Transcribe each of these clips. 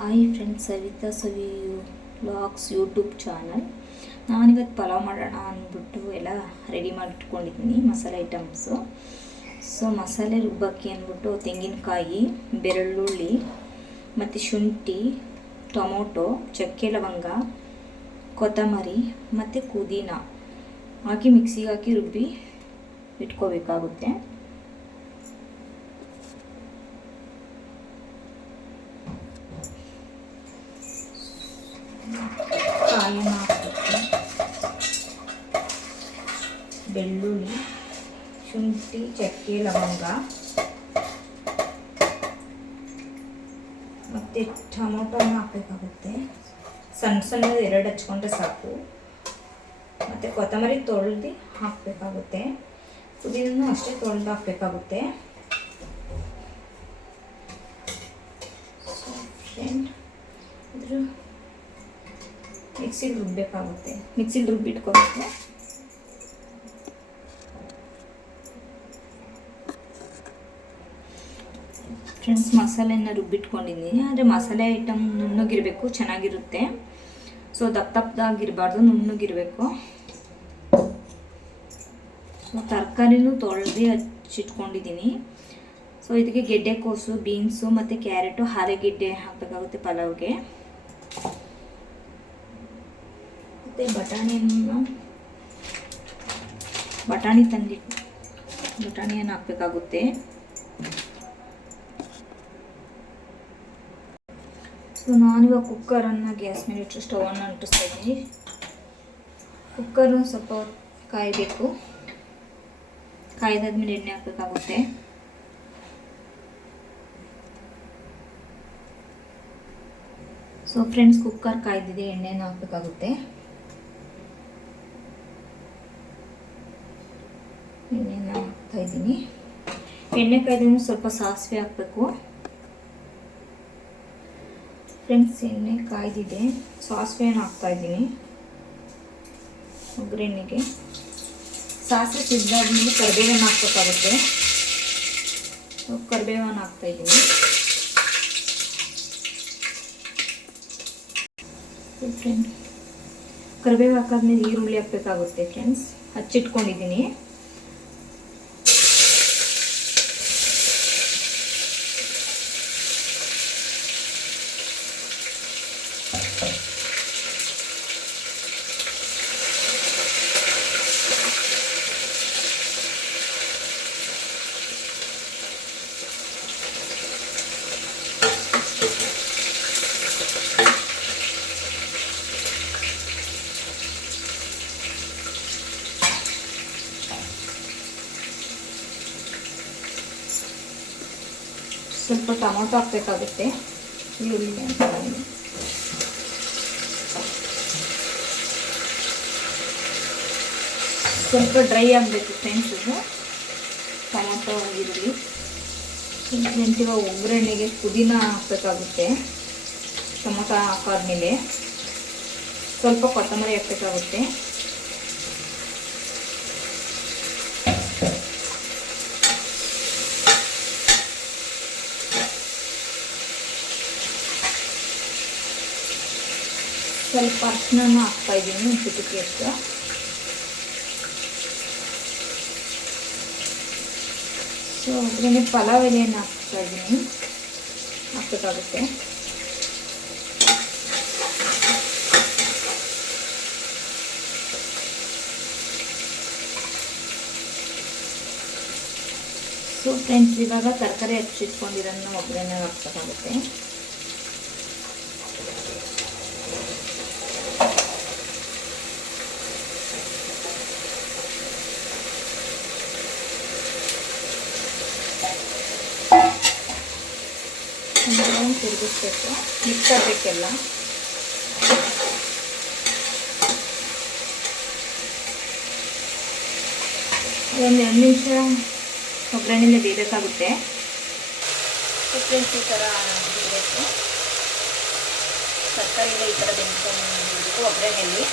Hi friends, Savita ಸವಿ vlogs YouTube channel. ನಾನಿವತ್ತು ಪಲಾವ್ ಮಾಡೋಣ ಅಂದ್ಬಿಟ್ಟು ಎಲ್ಲ ರೆಡಿ ಮಾಡಿಟ್ಕೊಂಡಿದ್ದೀನಿ ಮಸಾಲೆ ಐಟಮ್ಸು. ಸೊ ಮಸಾಲೆ ರುಬ್ಬಕ್ಕೆ ಅಂದ್ಬಿಟ್ಟು ತೆಂಗಿನಕಾಯಿ, ಬೆಳ್ಳುಳ್ಳಿ ಮತ್ತು ಶುಂಠಿ, ಟೊಮೊಟೊ, ಚಕ್ಕೆ ಲವಂಗ, ಕೊತ್ತಂಬರಿ ಮತ್ತು ಪುದೀನ ಹಾಕಿ ಮಿಕ್ಸಿಗೆ ಹಾಕಿ ರುಬ್ಬಿ ಇಟ್ಕೋಬೇಕಾಗುತ್ತೆ. ಕಾಯನ್ನು ಹಾಕಬೇಕು, ಬೆಳ್ಳುಳ್ಳಿ, ಶುಂಠಿ, ಚಕ್ಕೆ ಲವಂಗ ಮತ್ತು ಟೊಮೊಟೊನ ಹಾಕಬೇಕಾಗುತ್ತೆ. ಸಣ್ಣ ಸಣ್ಣದು 2 ಹಚ್ಕೊಂಡ್ರೆ ಸಾಕು. ಮತ್ತು ಕೊತ್ತಂಬರಿ ತೊಳೆದು ಹಾಕಬೇಕಾಗುತ್ತೆ. ಪುದೀನೂ ಅಷ್ಟೇ ತೊಳೆದು ಹಾಕಬೇಕಾಗುತ್ತೆ. ಸೊ ಫ್ರೆಂಡ್, ಇದ್ರ ಮಿಕ್ಸಿಲಿ ರುಬ್ಬಬೇಕಾಗುತ್ತೆ. ಮಿಕ್ಸಿಲಿ ರುಬ್ಬಿಟ್ಕೋಬೇಕು. ಫ್ರೆಂಡ್ಸ್, ಮಸಾಲೆನ ರುಬ್ಬಿಟ್ಕೊಂಡಿದ್ದೀನಿ. ಆದರೆ ಮಸಾಲೆ ಐಟಮ್ ನುಣ್ಣಗಿರಬೇಕು, ಚೆನ್ನಾಗಿರುತ್ತೆ. ಸೊ ದಪ್ಪದಾಗಿರಬಾರ್ದು, ನುಣ್ಣಗಿರಬೇಕು. ಸೊ ತರಕಾರಿನೂ ತೊಳೆದು ಹಚ್ಚಿಟ್ಕೊಂಡಿದ್ದೀನಿ. ಸೊ ಇದಕ್ಕೆ ಗೆಡ್ಡೆಕೋಸು, ಬೀನ್ಸು ಮತ್ತು ಕ್ಯಾರೆಟು, ಆಲೂಗೆಡ್ಡೆ ಹಾಕಬೇಕಾಗುತ್ತೆ ಪಲಾವ್ಗೆ. ಮತ್ತು ಬಟಾಣಿಯನ್ನು ಹಾಕಬೇಕಾಗುತ್ತೆ. ಸೊ ನಾನಿವಾಗ ಕುಕ್ಕರನ್ನು ಗ್ಯಾಸ್ ಮೇಲೆ ಇಟ್ಟು ಸ್ಟವನ್ನು ಅಂಟಿಸ್ತಾ ಇದ್ದೀನಿ. ಕುಕ್ಕರು ಸ್ವಲ್ಪ ಕಾಯಬೇಕು. ಕಾಯ್ದಾದ್ಮೇಲೆ ಎಣ್ಣೆ ಹಾಕಬೇಕಾಗುತ್ತೆ. ಸೊ ಫ್ರೆಂಡ್ಸ್, ಕುಕ್ಕರ್ ಕಾಯ್ದಿದೆ, ಎಣ್ಣೆನ ಹಾಕಬೇಕಾಗುತ್ತೆ. ಎಣ್ಣೆನ ಹಾಕ್ತಾ ಇದ್ದೀನಿ. ಎಣ್ಣೆ ಕಾಯ್ದಿನ ಸ್ವಲ್ಪ ಸಾಸಿವೆ ಹಾಕಬೇಕು. ಫ್ರೆಂಡ್ಸ್, ಎಣ್ಣೆ ಕಾಯ್ದಿದೆ, ಸಾಸಿವೆಯನ್ನು ಹಾಕ್ತಾ ಇದ್ದೀನಿ ಒಗ್ಗರಣೆಗೆ. ಸಾಸಿವೆ ಸಿದ್ದಾದ್ಮೇಲೆ ಕರಿಬೇವನ್ನು ಹಾಕಬೇಕಾಗುತ್ತೆ. ಕರಿಬೇವನ್ನು ಹಾಕ್ತಾ ಇದ್ದೀನಿ. ಫ್ರೆಂಡ್, ಕರಿಬೇವು ಹಾಕಾದ್ಮೇಲೆ ಈರುಳ್ಳಿ ಹಾಕಬೇಕಾಗುತ್ತೆ. ಫ್ರೆಂಡ್ಸ್, ಹಚ್ಚಿಟ್ಕೊಂಡಿದ್ದೀನಿ. ಸ್ವಲ್ಪ ಟೊಮೊಟೊ ಹಾಕಬೇಕಾಗುತ್ತೆ. ಈರುಳ್ಳಿ ಹಾಕ್ತೀನಿ. ಸ್ವಲ್ಪ ಡ್ರೈ ಆಗಬೇಕು ಫ್ರೆಂಡ್ಸ್. ಇದು ಟೊಮೊಟೊ, ಈರುಳ್ಳಿ. ನೆಂಟಿವ ಒಗ್ಗರಣೆಗೆ ಪುದೀನ ಹಾಕಬೇಕಾಗುತ್ತೆ. ಟೊಮೊಟೊ ಹಾಕಾದ್ಮೇಲೆ ಸ್ವಲ್ಪ ಕೊತ್ತಂಬರಿ ಹಾಕಬೇಕಾಗುತ್ತೆ. ಸ್ವಲ್ಪ ಅರಿಶಿನ ಹಾಕ್ತಾ ಇದ್ದೀನಿ, ಒಂದು ಚಿಟಿಕೆ ಅಷ್ಟು. ಸೊ ಒಗ್ಗರಣೆ ಪಲಾವ್ ಎಲೆಯನ್ನು ಹಾಕ್ತಾ ಇದ್ದೀನಿ, ಹಾಕಬೇಕಾಗುತ್ತೆ. ಸೊ ಫ್ರೆಂಡ್ಸ್, ಇವಾಗ ತರಕಾರಿ ಹಚ್ಚಿಟ್ಕೊಂಡಿರೋದನ್ನ ಒಗ್ಗರಣೆ ಹಾಕ್ಬೇಕಾಗುತ್ತೆ. ತಿರುಗಿಸ್ಬೇಕು, ಮಿಕ್ಸ್ ಆಗಬೇಕೆಲ್ಲ. ಒಂದು 2 ನಿಮಿಷ ಒಗ್ಗರಣೆಯಲ್ಲಿ ಬೇಯಬೇಕಾಗುತ್ತೆ. ಫ್ರೆಂಡ್ಸ್, ಈ ಥರ ಬೇಯಬೇಕು. ತರಕಾರಿ ಎಲ್ಲ ಈ ಥರ ಬೆಂದ್ಕೊಂಡು ಒಗ್ಗರಣೆಯಲ್ಲಿ.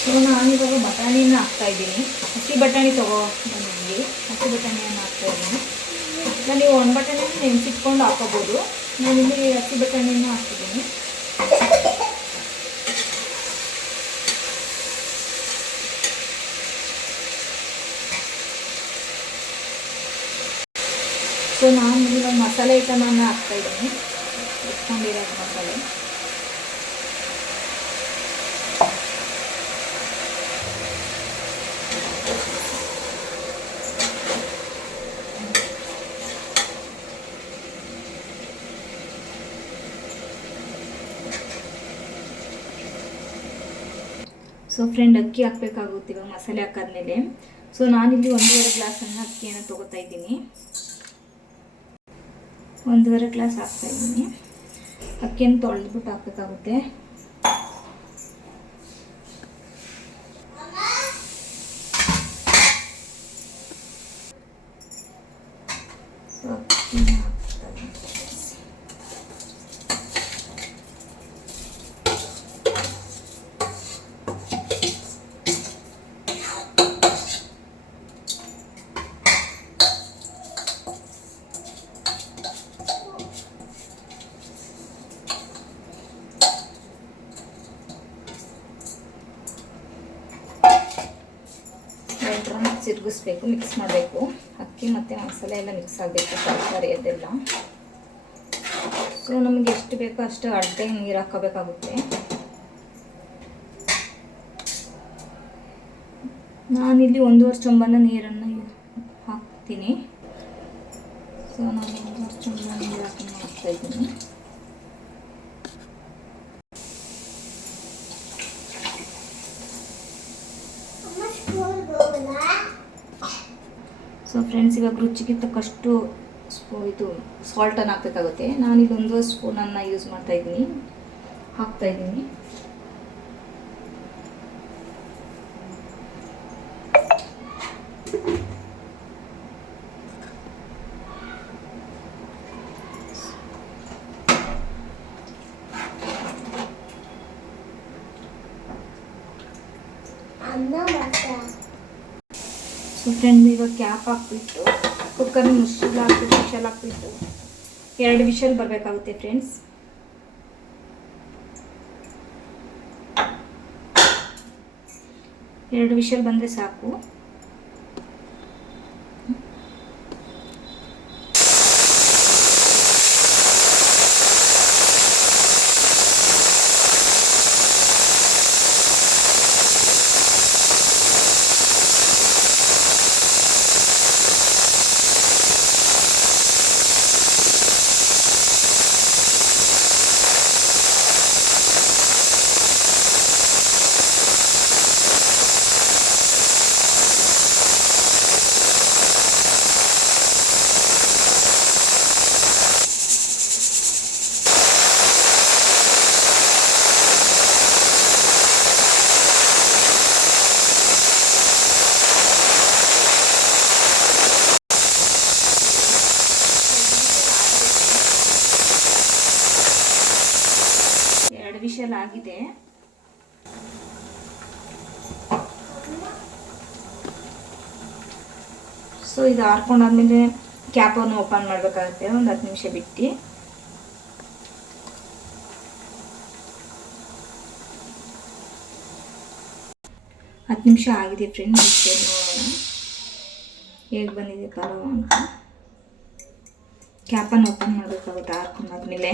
ಸೊ ನಾನಿವಾಗ ಬಟಾಣಿನ ಹಾಕ್ತಾಯಿದ್ದೀನಿ. ಹಸಿ ಬಟಾಣಿ ಬಂದಿದ್ದೀವಿ. ಹಸಿ ಬಟಾಣಿಯನ್ನು ಹಾಕ್ತಾಯಿದ್ದೀನಿ. ನೀವು 1 ಬಟಾಣಿನ ನೆನೆಸಿಟ್ಕೊಂಡು ಹಾಕೋಬೋದು. ನಾನಿಲ್ಲಿ ಹಸಿ ಬಟಾಣಿಯನ್ನು ಹಾಕ್ತಿದ್ದೀನಿ. ಸೊ ನಾನು ಇವಾಗ ಮಸಾಲೆ ಐಟಮನ್ನು ಹಾಕ್ತಾಯಿದ್ದೀನಿ, ಇಟ್ಕೊಂಡಿರೋ ಮಸಾಲೆ. ಸೊ ಫ್ರೆಂಡ್, ಅಕ್ಕಿ ಹಾಕಬೇಕಾಗುತ್ತೆ ಇವಾಗ ಮಸಾಲೆ ಹಾಕಾದ್ಮೇಲೆ. ಸೊ ನಾನಿಲ್ಲಿ 1.5 ಗ್ಲಾಸನ್ನು ಅಕ್ಕಿಯನ್ನು ತೊಗೋತಾ ಇದ್ದೀನಿ. 1.5 ಗ್ಲಾಸ್ ಹಾಕ್ತಾಯಿದ್ದೀನಿ. ಅಕ್ಕಿಯನ್ನು ತೊಳೆದ್ಬಿಟ್ಟು ಹಾಕಬೇಕಾಗುತ್ತೆ. ಸೊ ಅಕ್ಕಿನ ತಿರುಗಿಸ್ಬೇಕು, ಮಿಕ್ಸ್ ಮಾಡಬೇಕು. ಅಕ್ಕಿ ಮತ್ತು ಮಸಾಲೆ ಎಲ್ಲ ಮಿಕ್ಸ್ ಆಗಬೇಕು, ತರಕಾರಿ ಅದೆಲ್ಲ. ಸೊ ನಮಗೆ ಎಷ್ಟು ಬೇಕೋ ಅಷ್ಟು ಅಳತೆ ನೀರು ಹಾಕೋಬೇಕಾಗುತ್ತೆ. ನಾನಿಲ್ಲಿ 1.5 ಚೊಂಬನ ನೀರನ್ನು ಹಾಕ್ತೀನಿ. ಸೊ ನಾನು 1.5 ಚೊಂಬ ನೀರು ಹಾಕ್ತಾಯಿದ್ದೀನಿ. ಸೊ ಫ್ರೆಂಡ್ಸ್, ಇವಾಗ ರುಚಿಗೆ ತಕ್ಕಷ್ಟು ಇದು ಸಾಲ್ಟನ್ನು ಹಾಕಬೇಕಾಗುತ್ತೆ. ನಾನಿಲ್ಲಿ 1 ಸ್ಪೂನನ್ನು ಯೂಸ್ ಹಾಕ್ತಾಯಿದ್ದೀನಿ. ಸೊ ಫ್ರೆಂಡ್, ಇವಾಗ ಕ್ಯಾಪ್ ಹಾಕ್ಬಿಟ್ಟು ಕುಕ್ಕರ್ ವಿಶಲ್ ಹಾಕ್ಬಿಟ್ಟು 2 ವಿಶಲ್ ಬರಬೇಕಾಗುತ್ತೆ ಫ್ರೆಂಡ್ಸ್. 2 ವಿಶಲ್ ಬಂದರೆ ಸಾಕು. ವಿಷಲ್ ಆಗಿದೆ. ಸೊ ಇದು ಆರ್ಕೊಂಡಾದ್ಮೇಲೆ ಕ್ಯಾಪನ್ನು ಓಪನ್ ಮಾಡಬೇಕಾಗುತ್ತೆ, ಒಂದು 10 ನಿಮಿಷ ಬಿಟ್ಟು. ಹತ್ತು ನಿಮಿಷ ಆಗಿದೆ ಫ್ರೆಂಡ್ಸ್. ನೋಡೋಣ ಹೇಗೆ ಬಂದಿದೆ ಪಲಾವ್ ಅಂತ. ಕ್ಯಾಪನ್ನು ಓಪನ್ ಮಾಡಬೇಕಾಗುತ್ತೆ ಆರ್ಕೊಂಡಾದ್ಮೇಲೆ.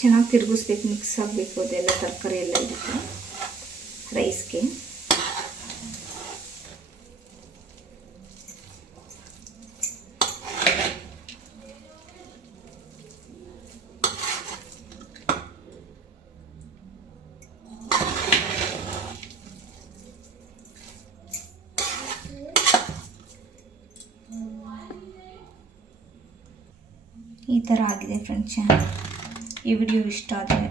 ಚೆನ್ನಾಗಿ ತಿರುಗಿಸ್ಬೇಕು, ಮಿಕ್ಸ್ ಆಗಬೇಕು ಅದೆಲ್ಲ, ತರಕಾರಿ ಎಲ್ಲ ಇದಕ್ಕೆ ರೈಸ್ಗೆ. ಈ ಥರ ಆಗಿದೆ ಫ್ರೆಂಡ್ಸ್. ಈ ವಿಡಿಯೋ ಇಷ್ಟ ಆದರೆ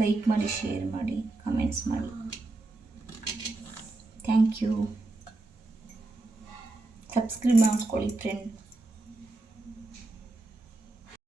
ಲೈಕ್ ಮಾಡಿ, ಶೇರ್ ಮಾಡಿ, ಕಮೆಂಟ್ಸ್ ಮಾಡಿ. Thank you. ಸಬ್ಸ್ಕ್ರೈಬ್ ಮಾಡ್ಕೊಳ್ಳಿ ಫ್ರೆಂಡ್.